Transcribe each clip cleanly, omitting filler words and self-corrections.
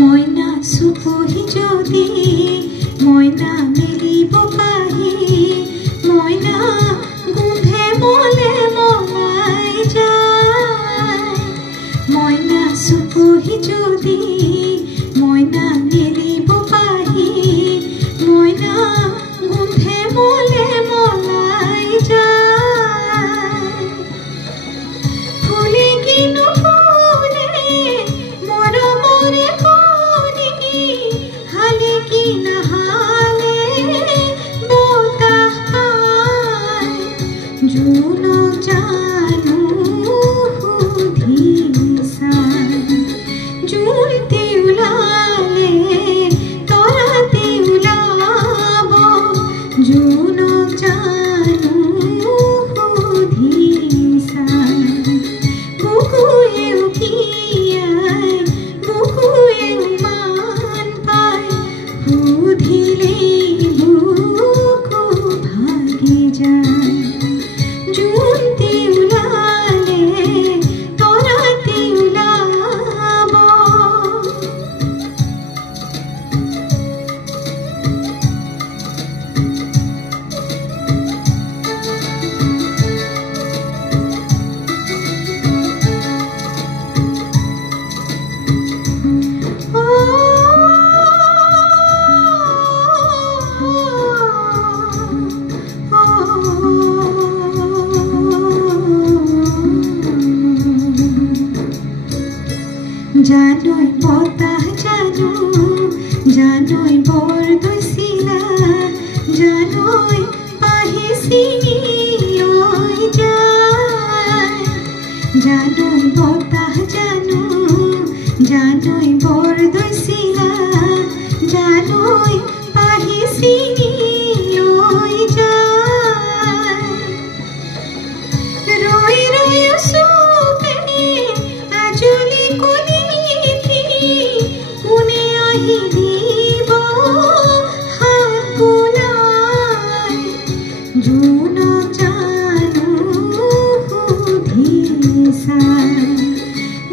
মইনা চুপহি যদি মইনা মেলিব পাহি মইনা গোন্ধে মলে মলাই যায় মইনা চুপহি যদি মইনা মেলিব পাহি মইনা গোন্ধে মলে মলাই যায় ফুলে কিনো ফুলে মৰমৰে কণী হালে কি নাহালে বতাহ পায় জোনক জানো সুধি চাই জোনতে ওলালে তৰাতে ওলাব জোনক জানো সুধি চাই বুকুৱে উকিয়াই বুকুৱে মান পাই সুধিলেই বুকু ভাগি যায় জোনতে ওলালে তৰাতে ওলাব জানই বতাহ জানই বৰদৈচিলা জানই পাহি ছিঙি লৈ যায় জানই বতাহ জানই বৰদৈচিলা জানই পাহি ছিঙি লৈ যায় ৰৈ ৰৈ চুপে আজলি কলিঠি কোনে আহি দিব হাত বোলাই জোনক জানো সুধি চাই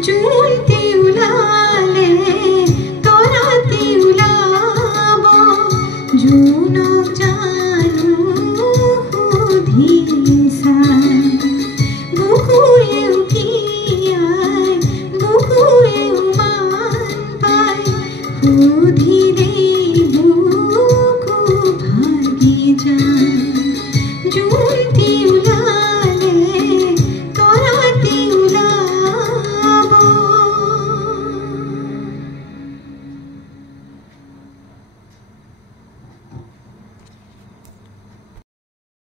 জোনতে ওলালে তৰাতে ওলাব জোনক জানো সুধি চাই বুকুৱে উকিয়াই বুকুৱে মান পাই সুধি